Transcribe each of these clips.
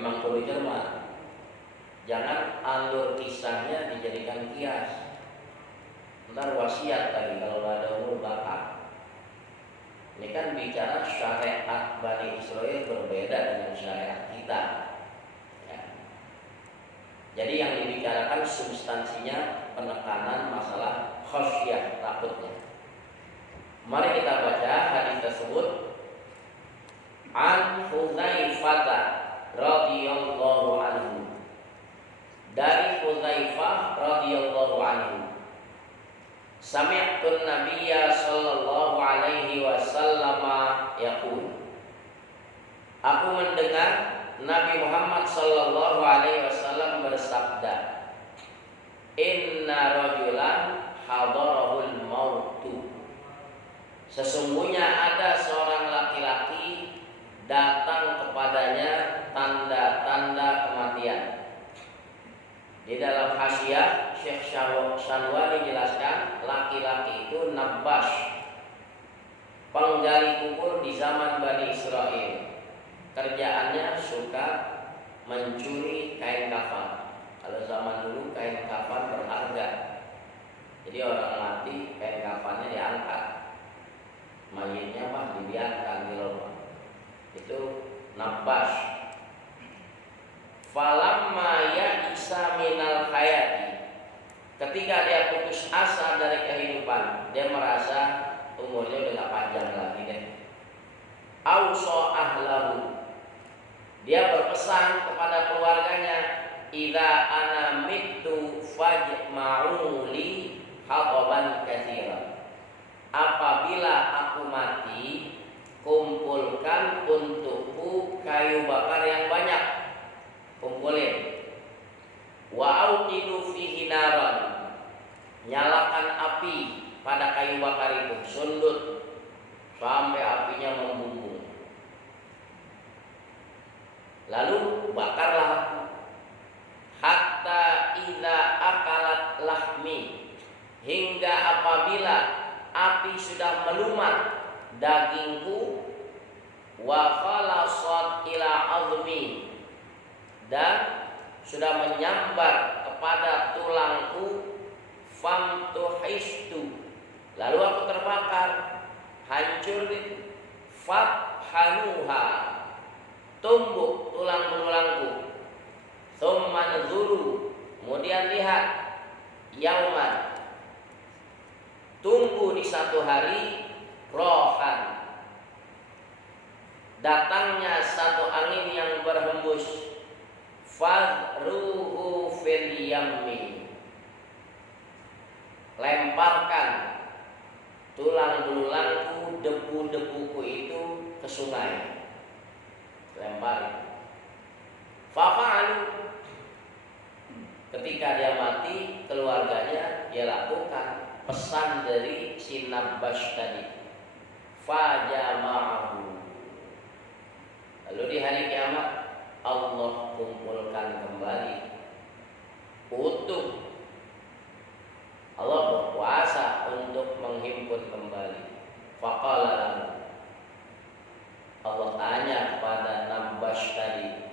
Memang perlu cermat. Jangan alur kisahnya dijadikan kias. Ntar wasiat lagi kalau nggak ada umur bakar. Ini kan bicara syariat Bani Israel berbeda dengan syariat kita. Ya. Jadi yang dibicarakan substansinya penekanan masalah khasyah, takutnya. Mari kita baca hadis tersebut. An Hudzaifah radhiyallahu anhu. Dari Hudzaifah radhiyallahu anhu. Sami'tun Nabiyya sallallahu alaihi wasallam yaqul. Aku mendengar Nabi Muhammad sallallahu alaihi wasallam bersabda, "Inna rajulan hadarahul mautu." Sesungguhnya ada seorang laki-laki datang kepadanya tanda-tanda kematian. Di dalam hasyiah Syekh Syanwani jelaskan laki-laki itu nabbash, penggali kubur di zaman Bani Israel. Kerjaannya suka mencuri kain kafan. Kalau zaman dulu kain kafan berharga, jadi orang mati kain kafannya diangkat, mayitnya mah dibiarkan di lubang. Itu nabbash. Falamma ya'isa minal hayati, ketika dia putus asa dari kehidupan, dia merasa umurnya udah gak panjang lagi deh. Auso ahlahu, dia berpesan kepada keluarganya, idza ana mittu fajma'u li hataban katsiran. Apabila aku mati, kumpulkan untukku kayu bakar yang banyak. Kumpulin. Wa auqidu fihi naran, nyalakan api pada kayu bakar itu, sundut sampai apinya membumbung. Lalu bakarlah hatta idza akalat lahmi, hingga apabila api sudah melumat dagingku, wa khalasat ila azmi, dan sudah menyambar kepada tulangku, famtuhistu, lalu aku terbakar, hancur, fathanuha, tumbuk tulang-tulangku, tsumma nzuru, kemudian lihat, yauman, tunggu di satu hari, rohan, datangnya satu angin yang berhembus, fadruhu fil yammi, lemparkan tulang-tulangku, debu-debuku itu ke sungai, lempar. Fafa'alu, ketika dia mati, keluarganya dia lakukan pesan dari si Nabbash tadi, fajama'ahu. Lalu di hari kiamat Allah kumpulkan kembali utuh. Allah berkuasa untuk menghimpun kembali. Faqala lahu, Allah tanya kepada Nabbash tadi,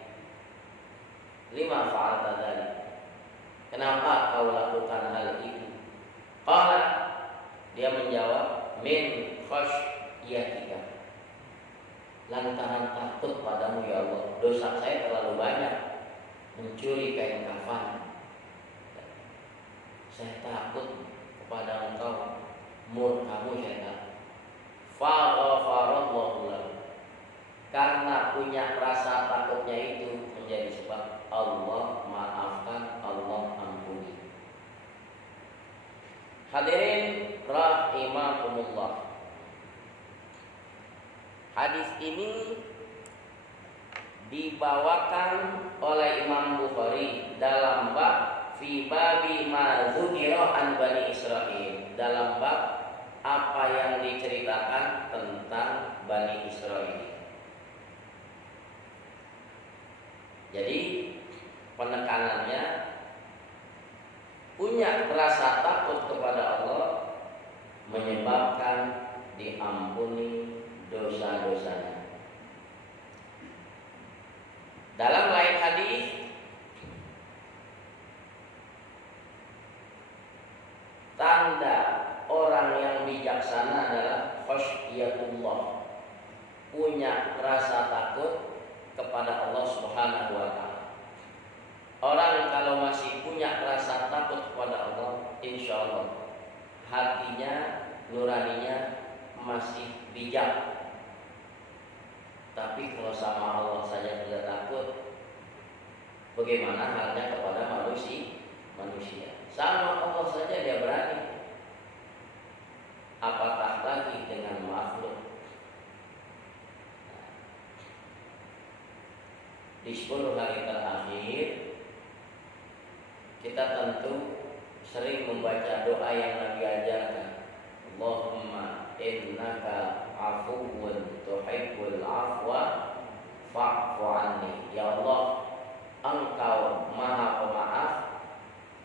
lima fa'alta dzalik, kenapa kau lakukan hal itu? Qala, dia menjawab, min khasyatika, lantaran takut padamu ya Allah, dosa saya terlalu banyak, mencuri kain kafan, saya takut kepada engkau, murkamu saya takut. Faghfarallahu lahu, karena punya rasa takutnya itu menjadi sebab Allah maafkan, Allah ampuni. Hadirin rahimakumullah, hadis ini dibawakan oleh Imam Bukhari dalam bab fi babi ma dzukira an Bani Israil, dalam bab apa yang diceritakan tentang Bani Israil. Jadi penekanannya punya rasa takut kepada Allah menyebabkan diampuni dosa-dosanya. Dalam lain kepada Allah Subhanahu wa taala. Orang kalau masih punya rasa takut kepada Allah, insya Allah hatinya, nuraninya masih bijak. Tapi kalau sama Allah saja tidak takut, bagaimana halnya kepada manusia? Sama Allah saja dia berani, apatah lagi dengan makhluk. Di 10 hari terakhir kita tentu sering membaca doa yang Nabi ajarkan. Allahumma innaka afuwwun tuhibbul afwa fa'fu anni. Ya Allah, Engkau Maha Pemaaf,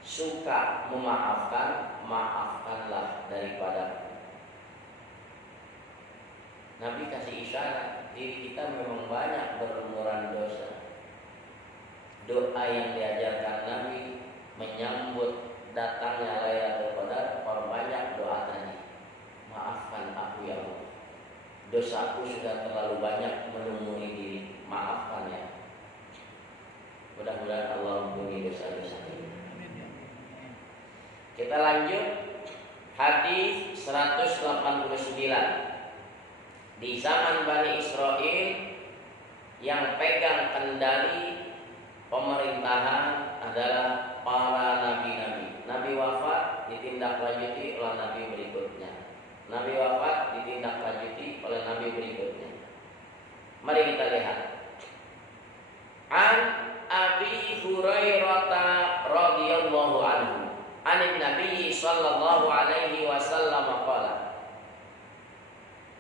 suka memaafkan, maafkanlah daripadaku. Nabi kasih isyarat, diri kita memang banyak berlumuran dosa. Doa yang diajarkan Nabi menyambut datangnya Lailatul Qadar, perbanyak doa tadi. Maafkan aku ya Allah, dosaku sudah terlalu banyak melumuri diri, maafkan ya. Mudah-mudahan Allah mengampuni dosa-dosa kita. Kita lanjut hadis 189. Di zaman Bani Israel yang pegang kendali pemerintahan adalah para nabi-nabi. Nabi wafat ditindaklanjuti oleh nabi berikutnya. Nabi wafat ditindaklanjuti oleh nabi berikutnya. Mari kita lihat. An Abi Hurairah radhiyallahu anhu, anin Nabi sallallahu alaihi wasallam qala.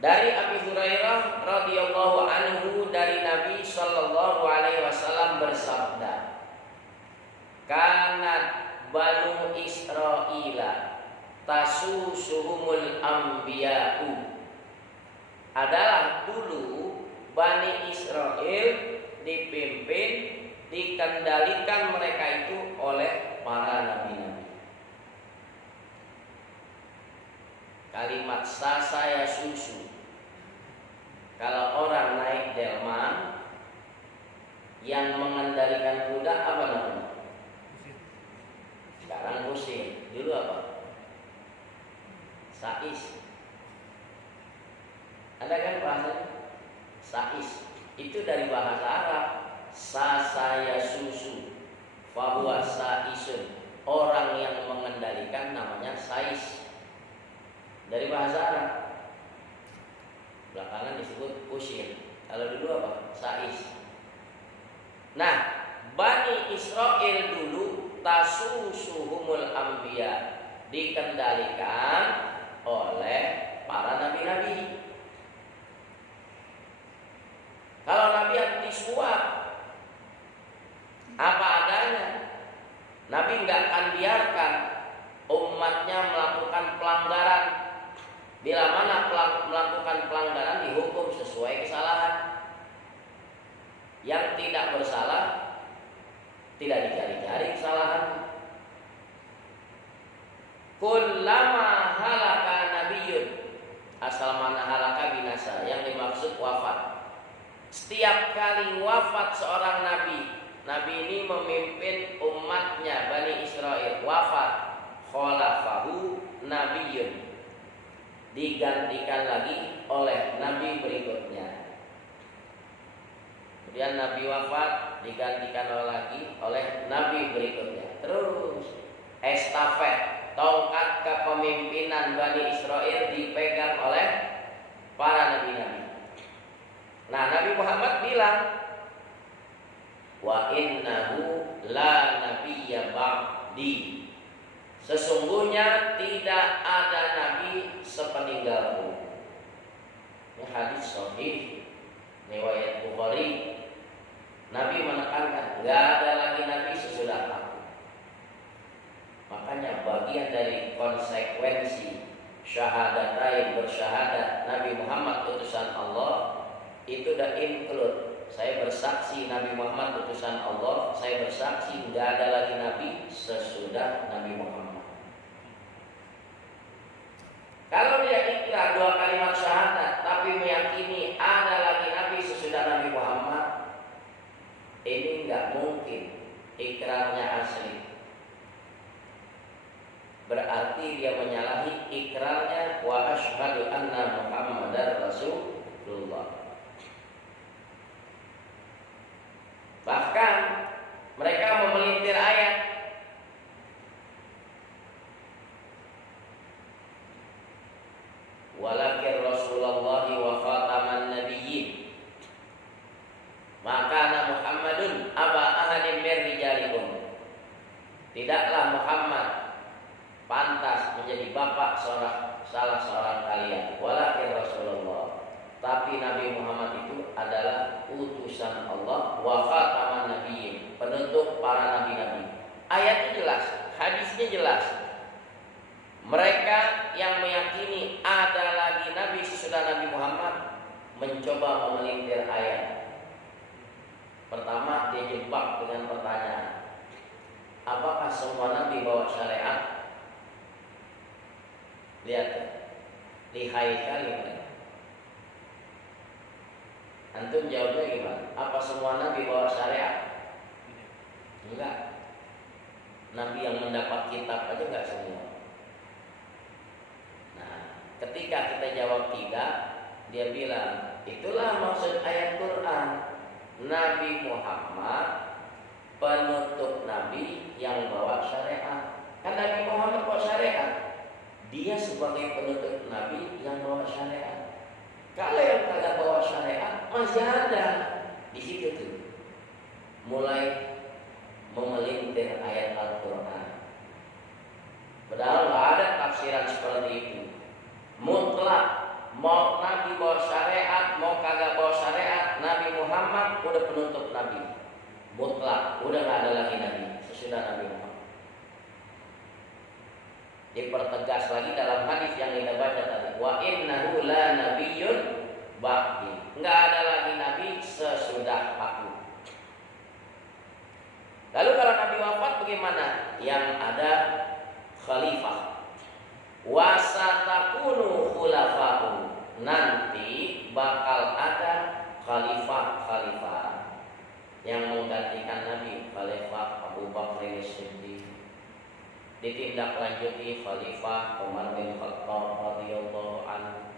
Dari Abi Hurairah radhiyallahu anhu, dari Nabi sallallahu alaihi wasallam bersabda, kanat Banu Israila tasusuhumul anbiya'u. Adalah dulu Bani Israel dipimpin, dikendalikan mereka itu oleh para nabi-nabi. Kalimat sasaya susu, kalau orang naik delman, yang mengendalikan kuda apa namanya? Sekarang pusing. Dulu apa? Sais. Ada kan bahasanya? Sais. Itu dari bahasa Arab. Sasaya susu, fahuwa saisun. Orang yang mengendalikan namanya sais. Dari bahasa Arab. Belakangan disebut kusir. Kalau dulu apa? Sais. Nah, Bani Israel dulu tasusuhumul anbiya, dikendalikan oleh para nabi-nabi. Kalau Nabi anti suap, apa adanya, Nabi nggak akan biarkan umatnya melakukan pelanggaran. Bila mana melakukan pelanggaran dihukum sesuai kesalahan. Yang tidak bersalah tidak dicari-cari kesalahan. Kullama halaka nabiyyun, asal mana halaka binasa, yang dimaksud wafat. Setiap kali wafat seorang nabi, nabi ini memimpin umatnya Bani Israel, wafat, khalafahu nabiyyun, digantikan lagi oleh nabi berikutnya. Kemudian nabi wafat, digantikan lagi oleh nabi berikutnya. Terus estafet, tongkat kepemimpinan Bani Israel dipegang oleh para nabi-nabi. Nah, Nabi Muhammad bilang, wa innahu la nabiyya ba'di. Sesungguhnya tidak ada nabi sepeninggalku. Ini hadis sahih riwayat Bukhari. Nabi menekankan, enggak ada lagi nabi sesudah aku. Makanya bagian dari konsekuensi syahadatain, bersyahadat Nabi Muhammad utusan Allah, itu udah include. Saya bersaksi Nabi Muhammad utusan Allah, saya bersaksi enggak ada lagi nabi sesudah Nabi Muhammad. Kalau dia ikrar 2 kalimat syahadat tapi meyakini ada lagi nabi sesudah Nabi Muhammad, ikrarnya asli, berarti dia menyalahi ikrarnya wa asyhadu anna Muhammadar Rasulullah. Bahkan mereka memelintir ayat. Walakin Rasulullah wa khataman nabiyyin. Maka Muhammadun aba ahadin min rijalikum. Tidaklah Muhammad pantas menjadi bapak salah seorang kalian. Walakin Rasulullah. Tapi Nabi Muhammad itu adalah utusan Allah wa khataman nabiyyin, penutup para nabi-nabi. Ayatnya jelas, hadisnya jelas. Mereka yang meyakini ada lagi nabi sesudah Nabi Muhammad mencoba memelintir ayat. Pertama dia jebak dengan pertanyaan, apakah semua nabi bawa syariat? Lihat, lihai kali mereka. Antum jawabnya gimana? Apa semua nabi bawa syariat? Enggak. Nabi yang mendapat kitab aja enggak semua. Ketika kita jawab tidak, dia bilang, itulah maksud ayat Quran. Nabi Muhammad penutup nabi yang bawa syariat. Kan Nabi Muhammad bawa syariat. Dia sebagai penutup nabi yang bawa syariat. Kalau yang kagak bawa syariat masih ada di situ tuh. Mulai memelintir ayat Al-Quran. Padahal nggak ada tafsiran seperti itu. Mutlak, mau nabi bawa syariat, mau kagak bawa syariat, Nabi Muhammad udah penutup nabi. Mutlak, udah gak ada lagi nabi sesudah Nabi Muhammad. Dipertegas lagi dalam hadis yang kita baca tadi, wa innahu la nabiyyun ba'di. Enggak ada lagi nabi sesudah aku. Lalu kalau Nabi wafat bagaimana? Yang ada khalifah. Wasatakunu khulafa'u, nanti bakal ada khalifah-khalifah yang menggantikan Nabi. Khalifah Abu Bakar As-Siddiq, ditindaklanjuti Khalifah Umar bin Khattab radhiyallahu anhu,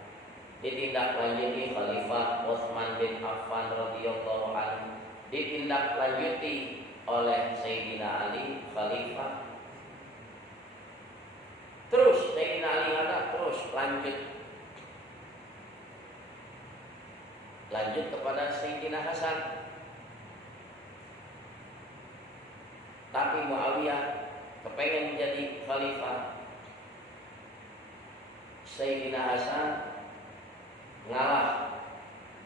ditindaklanjuti Khalifah Utsman bin Affan radhiyallahu anhu, ditindaklanjuti oleh Sayyidina Ali Khalifah. Terus Sayyidina Ali ada, terus lanjut kepada Sayyidina Hasan. Tapi Muawiyah kepengen menjadi khalifah. Sayyidina Hasan ngalah,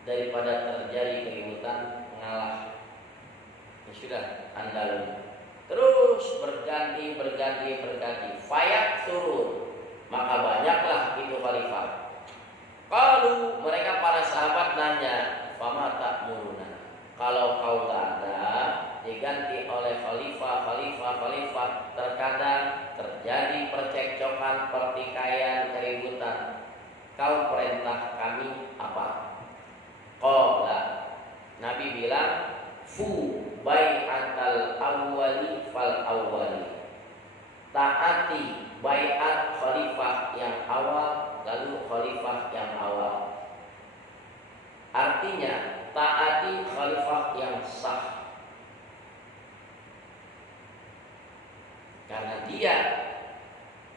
daripada terjadi keributan ngalah. Ya sudah, Andalus. Terus berganti. Fayak turun, maka banyaklah itu khalifah. Kalau mereka para sahabat nanya, fama ta'muruna, kalau kau tak ada, diganti oleh khalifah. Terkadang terjadi percekcokan, pertikaian, keributan. Kau perintah kami apa? Qala, Nabi bilang, fu bai'atal awwali fal awwali. Taati bai'at khalifah yang awal, lalu khalifah yang awal. Artinya taati khalifah yang sah, karena dia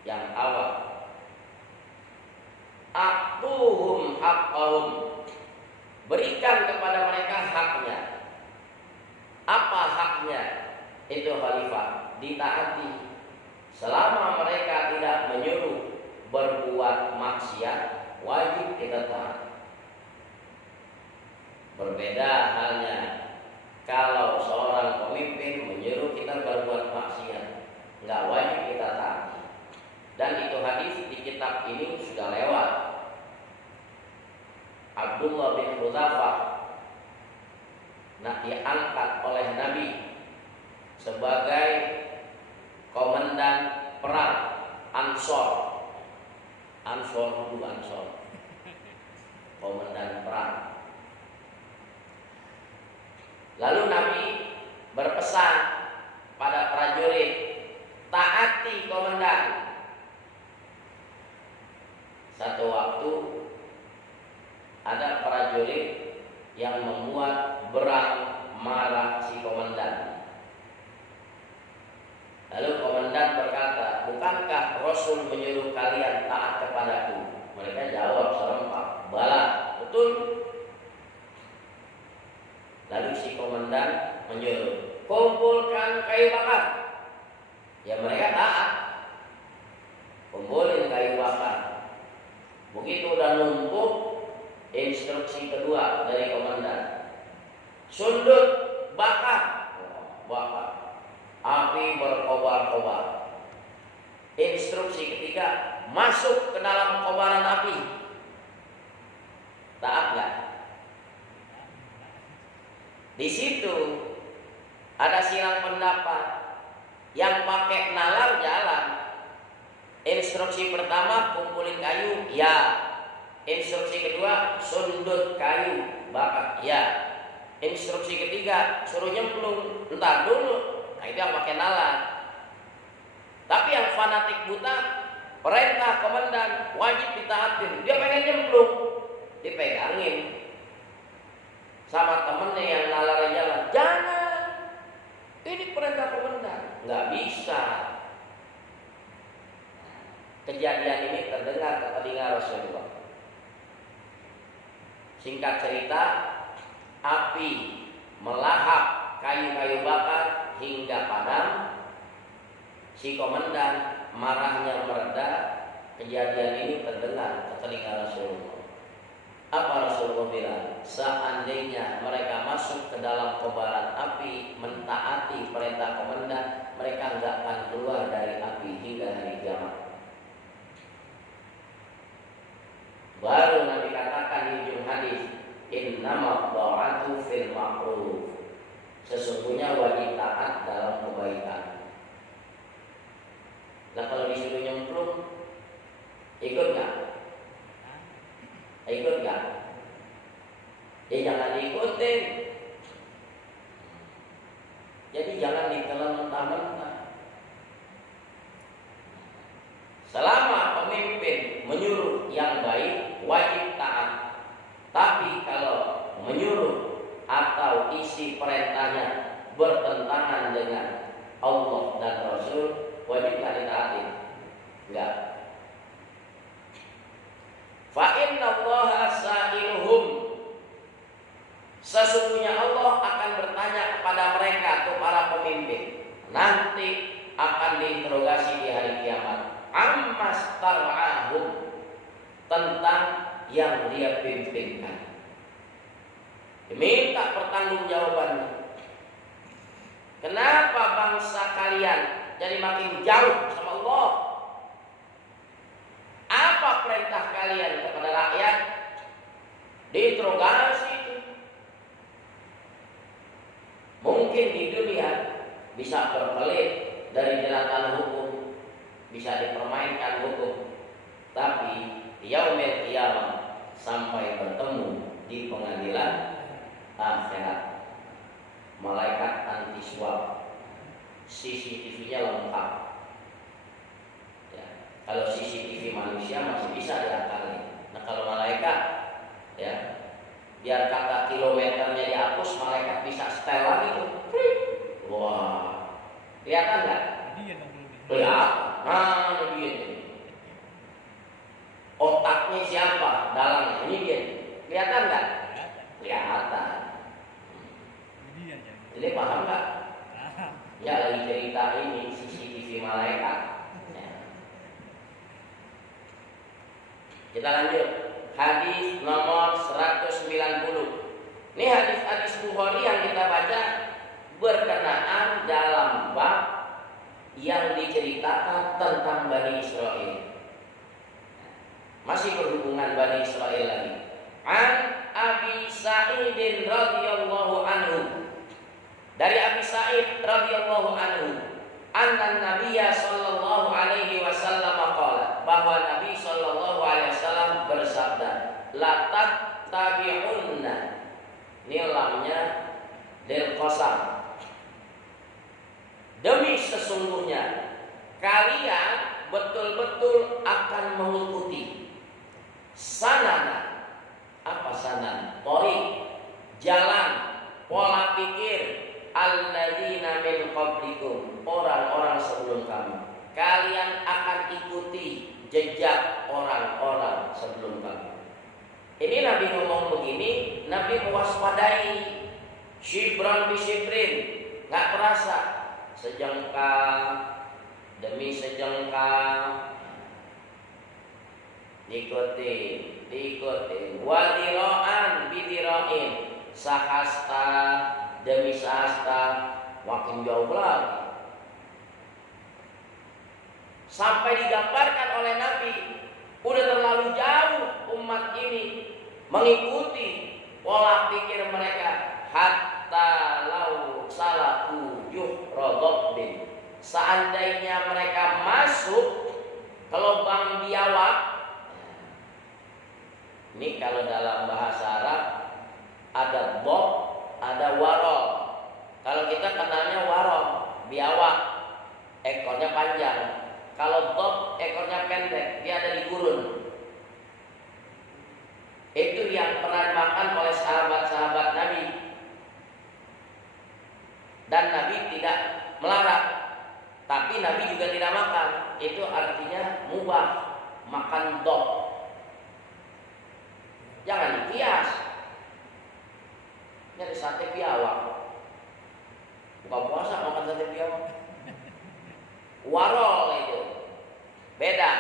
yang awal. Atuhum haqqahum, berikan kepada mereka haknya. Apa haknya? Itu khalifah ditaati. Selama mereka tidak menyuruh berbuat maksiat, wajib kita taat. Berbeda halnya kalau seorang pemimpin menyuruh kita berbuat maksiat, nggak wajib kita taati. Dan itu hadis di kitab ini sudah lewat. Abdullah bin Hudzafah diangkat oleh Nabi sebagai komandan perang Ansor. Komandan perang. Lalu Nabi berpesan pada prajurit, taati komandan. Satu waktu ada prajurit yang membuat berang marah si komandan. Lalu komandan berkata, bukankah Rasul menyuruh kalian taat kepadaku? Mereka jawab serempak, bala, betul. Lalu si komandan menyuruh, kumpulkan kayu bakar. Ya mereka taat, kumpulin kayu bakar. Begitu udah numpuk, instruksi kedua dari komandan, sundut, bakar, bakar. Api berkobar-kobar. Instruksi ketiga, masuk ke dalam kobaran api. Taat nggak? Di situ ada silang pendapat. Yang pakai nalar jalan. Instruksi pertama, kumpulin kayu, ya. Instruksi kedua, sundut kayu, bakar, ya. Instruksi ketiga, suruh nyemplung, entar dulu. Nah itu yang pakai nalar. Tapi yang fanatik buta, perintah komandan wajib ditaatin. Dia pengen nyemplung, dipegangin sama temennya yang nalar jalan. Jangan, ini perintah komandan. Nggak bisa. Kejadian ini terdengar ke telinga Rasulullah. Singkat cerita, api melahap kayu-kayu bakar hingga padam. Si komandan marahnya mereda. Kejadian ini terdengar ke telinga Rasulullah. Apa Rasulullah bilang? Seandainya mereka masuk ke dalam kobaran api, mentaati perintah komandan, mereka nggak akan keluar dari api hingga hari kiamat. Baru Nabi katakan di ujung hadis, innama ta'atu fil ma'ruf. Sesungguhnya wajib taat dalam kebaikan. Nah kalau disuruh nyemplung, ikut nggak? Ikut nggak? Ya jangan ikutin. Jadi jangan ditelan mentah-mentah. Selama pemimpin menyuruh yang baik, wajib taat. Tapi kalau menyuruh atau isi perintahnya bertentangan dengan Allah dan Rasul, wajiblah ditaati. Enggak. Fa innallaha sa'iluhum. Sesungguhnya Allah akan bertanya kepada mereka, atau para pemimpin. Nanti akan diinterogasi di hari kiamat. Ammas tar'ahum, tentang yang dia pimpinkan. Diminta pertanggungjawabannya. Kenapa bangsa kalian jadi makin jauh sama Allah? Apa perintah kalian kepada rakyat? Diinterogasi itu. Mungkin di dunia bisa berkelit dari jeratan hukum, bisa dipermainkan hukum, tapi yaumil qiyamah sampai bertemu di pengadilan akhirat, malaikat anti swab, CCTV-nya lengkap. Ya, kalau CCTV manusia masih bisa diakali. Nah kalau malaikat, ya, biar kata kilometernya dihapus, malaikat bisa setel lagi tuh. Wah, kelihatan nggak? Kelihatan. Nah, ini dia. Otaknya siapa? Dalamnya ini dia. Kelihatan nggak? Kelihatan. Jadi paham nggak? Ya lagi cerita ini CCTV malaikat. Ya. Kita lanjut. Hadis nomor 190. Ini hadis-hadis Bukhari yang kita baca berkenaan dalam bab yang diceritakan tentang Bani Israel. Masih berhubungan Bani Israel lagi. An Abi Sa'id radhiyallahu anhu. Dari Abi Sa'id radhiyallahu anhu, anna Nabiyya sallallahu alaihi wasallam qala, bahwa Nabi sallallahu alaihi wasallam bersabda, la tattabi'unna. Ini lamnya lil qasam. Demi sesungguhnya kalian betul-betul akan mengikuti sanana. Apa sanan? Tori, jalan, pola pikir alladzina min qablikum, orang-orang sebelum kamu. Kalian akan ikuti jejak orang-orang sebelum kamu. Ini Nabi ngomong begini, Nabi mewaspadai shibran bi shibrin, nggak terasa sejengkal demi sejengkal diikuti wadiroan bidiroin, sahasta demi sahasta, makin jauh lagi sampai digambarkan oleh Nabi udah terlalu jauh umat ini mengikuti pola pikir mereka, hatta lau salaku yuhrodobin, seandainya mereka masuk ke lubang biawak. Ini kalau dalam bahasa Arab ada bob, ada warol. Kalau kita kenalnya warol, biawak, ekornya panjang. Kalau bob, ekornya pendek, dia ada di gurun. Itu yang pernah dimakan oleh sahabat-sahabat Nabi. Dan Nabi tidak melarang, tapi Nabi juga tidak makan. Itu artinya mubah, makan bob. Jangan dikias. Ini ada sate biawak. Buka puasa makan sate biawak. Warol itu beda.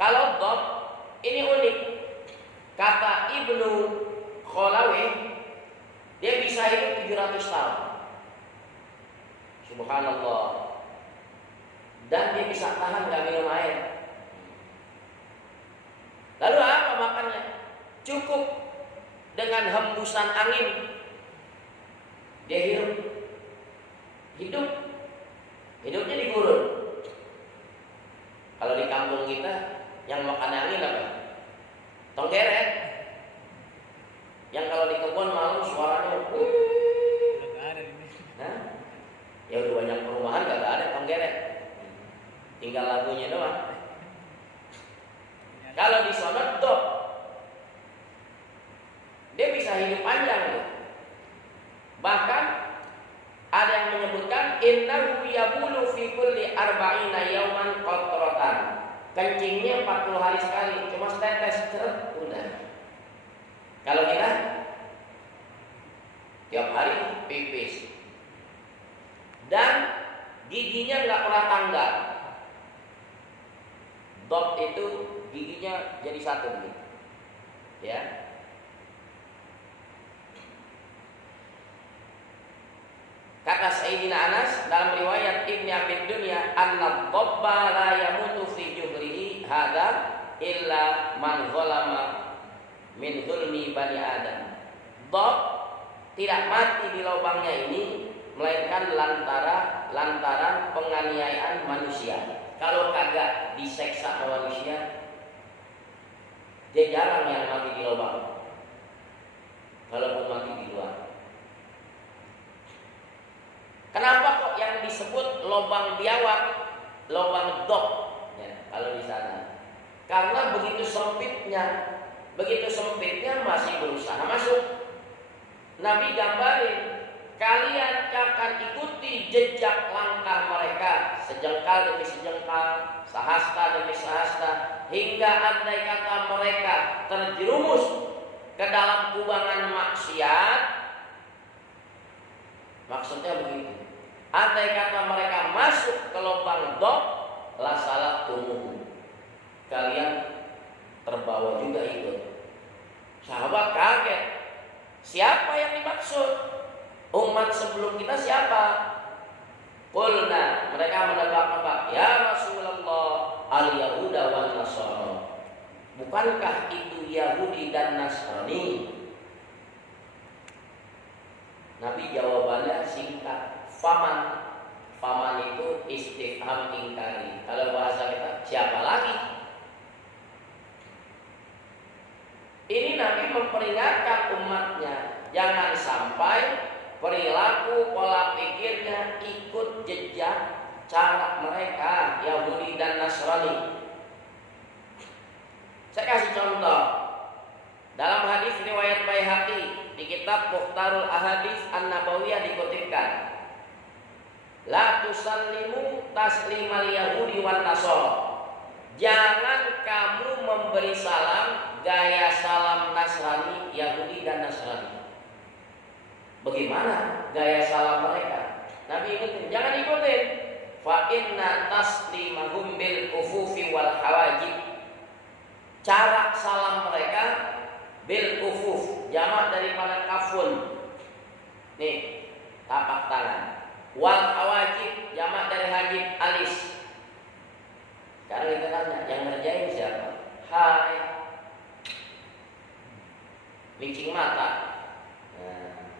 Kalau bob ini unik. Kata Ibnu Kholawi, dia bisa hidup 700 tahun. Subhanallah. Dan dia bisa tahan gak minum air. Lalu apa makannya? Cukup dengan hembusan angin dia hidup. Hidupnya di gurun. Kalau di kampung kita yang makan angin apa? Tonggeret. Yang kalau di kebun malam suaranya nah, ya udah banyak perumahan gak ada tonggeret. Tinggal lagunya doang. Kalau di sana dok, dia bisa hidup panjang tuh. Bahkan ada yang menyebutkan innahu yabulu fi kulli arba'ina yauman qatratan. Kencingnya 40 hari sekali, cuma setetes ceret udah. Kalau kita tiap hari pipis. Dan giginya nggak pernah tanggal. Dot itu giginya jadi satu gitu. Ya. Kata Sayyidina Anas dalam riwayat Ibnu Abi Dunya, "Anna dhabba la yamutu fi juhrihi hadza illa man zalama min zulmi bani Adam." Dhab tidak mati di lubangnya ini melainkan lantaran penganiayaan manusia. Kalau kagak diseksa manusia, dia jarang yang mati di lubang. Kalaupun mati di luar. Kenapa kok yang disebut lubang biawak, lubang dok? Ya, kalau di sana, karena begitu sempitnya masih berusaha masuk. Nabi gambarin, kalian akan ikuti jejak langkah mereka, sejengkal demi sejengkal, sahasta demi sahasta, hingga andai kata mereka terjerumus ke dalam kubangan maksiat. Maksudnya begitu. Andai kata mereka masuk ke lubang dok, la salat tumuh, kalian terbawa juga ikut. Sahabat kaget. Siapa yang dimaksud? Umat sebelum kita siapa? Qulna, mereka menebak-nebak, ya Rasulullah, al-Yahuda wan Nasara. Bukankah itu Yahudi dan Nasrani? Nabi jawabannya singkat. Faman itu istifham ingkari. Kalau bahasa kita, siapa lagi? Ini Nabi memperingatkan umatnya, jangan sampai perilaku pola pikirnya ikut jejak cara mereka Yahudi dan Nasrani. Saya kasih contoh. Dalam hadis riwayat Baihaqi di kitab Mukhtarul Ahadits An-Nabawiyah dikutipkan, la tusallimu taslimal yahudi wan nasara. Jangan kamu memberi salam gaya salam Nasrani, Yahudi dan Nasrani. Bagaimana gaya salam mereka? Nabi ikutin, jangan ikutin. Fa inna taslimahum bil kufufi wal hawajib. Cara salam mereka bil kufuf, jamak daripada kafun. Nih, tapak tangan. Wal hawajib, jamak dari hajib, alis. Sekarang kita tanya, yang ngerjain siapa? Hai. Lincing mata. Nah,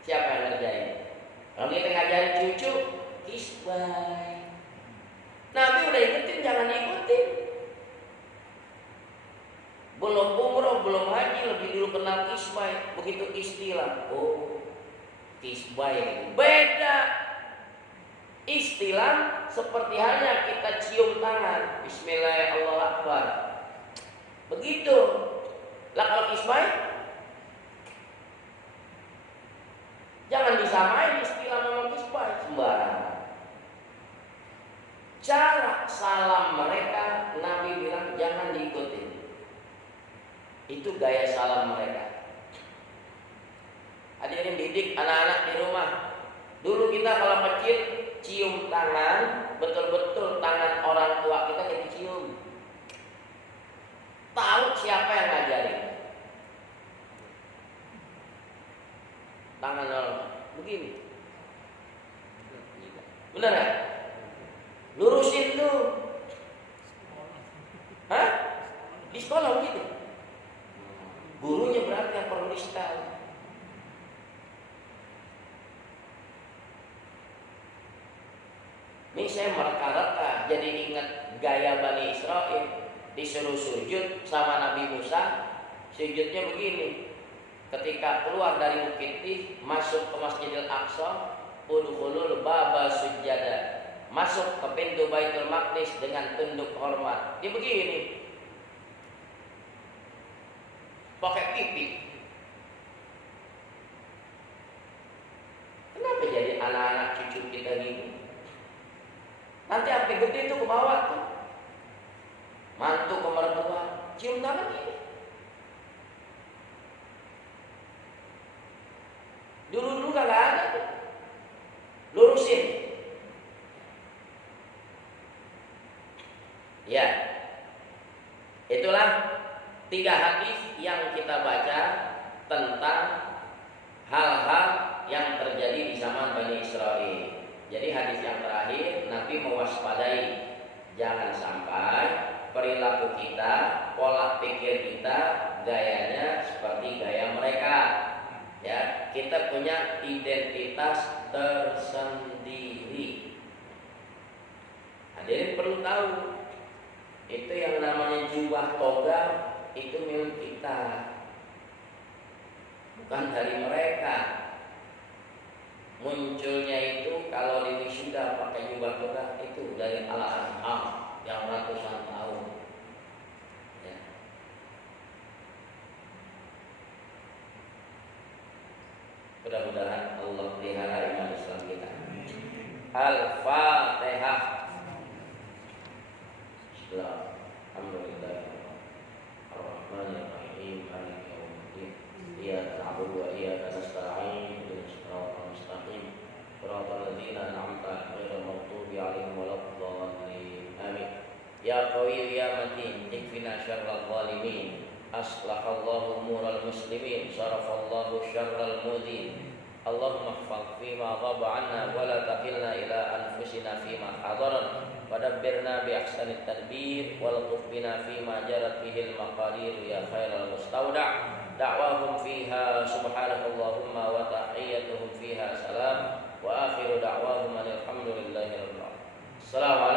siapa yang ngerjain? Kalau kita ngajarin cucu, kisbay. Nabi udah ikutin, jangan ikutin. Belum umroh, belum haji, lebih dulu kenal kisbay. Begitu istilah, oh kisbay beda. Istilah seperti halnya kita cium tangan, Bismillahirrahmanirrahim. Begitu. Lah kalau kisbay, jangan disamain istilah sama kisbay sembarangan. Cara salam mereka, Nabi bilang jangan diikuti. Itu gaya salam mereka. Hadirin didik anak-anak di rumah. Dulu kita kalau kecil cium tangan, betul-betul tangan orang tua kita cium. Tahu siapa yang ngajarin? Tangan orang begini. Benar ya? Lurusin tuh. Hah? Di sekolah begitu. Gurunya berarti yang perlu di-style. Ini saya mereka-reka jadi ingat gaya Bani Israel. Disuruh sujud sama Nabi Musa, sujudnya begini. Ketika keluar dari Bukit Tih, masuk ke Masjidil Aqsa, udkhulul baba sujada. Masuk ke pintu Baitul Maqdis dengan tunduk hormat. Dia begini. Pakai pipi. Kenapa jadi anak-anak cucu kita gini? Nanti sampai gede itu ke bawah tuh. Mantu ke mertua, cium tangan ini. Dulu-dulu gak ada tuh. Lurusin. Ya. Itulah 3 hadis yang kita baca tentang hal-hal yang terjadi di zaman Bani Israel. Jadi hadis yang terakhir, Nabi mewaspadai jangan sampai perilaku kita, pola pikir kita, gayanya seperti gaya mereka. Ya, kita punya identitas tersendiri. Hadirin perlu tahu, itu yang namanya jubah toga itu milik kita, bukan dari mereka. Munculnya itu kalau di wisuda pakai jubah toga itu dari Al-Azhar yang ratusan tahun. Ya. Mudah-mudahan Allah pelihara iman Islam kita. Al-Fatihah. Alhamdulillah. Ar-Rahmanir-Rahim. Maliki yaumiddin. Iyyaka na'budu wa iyyaka nasta'in. Ihdinas siratal mustaqim. Shiratal ladzina an'amta 'alaihim ghairil maghdubi 'alaihim waladdallin. Amin. Ya Qawiyyu ya Matin, ikfina syarral zalimin. Aslahallahu umural muslimin, sarafallahu syarral mudin. Allahumma ihfaz fima ghaba 'anna wa la taqilna ila anfusina fima hadaran. Wadabbirna bi ahsanit tadbir waltuf bina fima jarat bihil maqadir ya khairal mustauda'. Da'wahum fiha subhanakallahumma wa tahiyyatuhum fiha salam wa akhiru da'wahum alhamdulillahi rabbil alamin. Assalamualaikum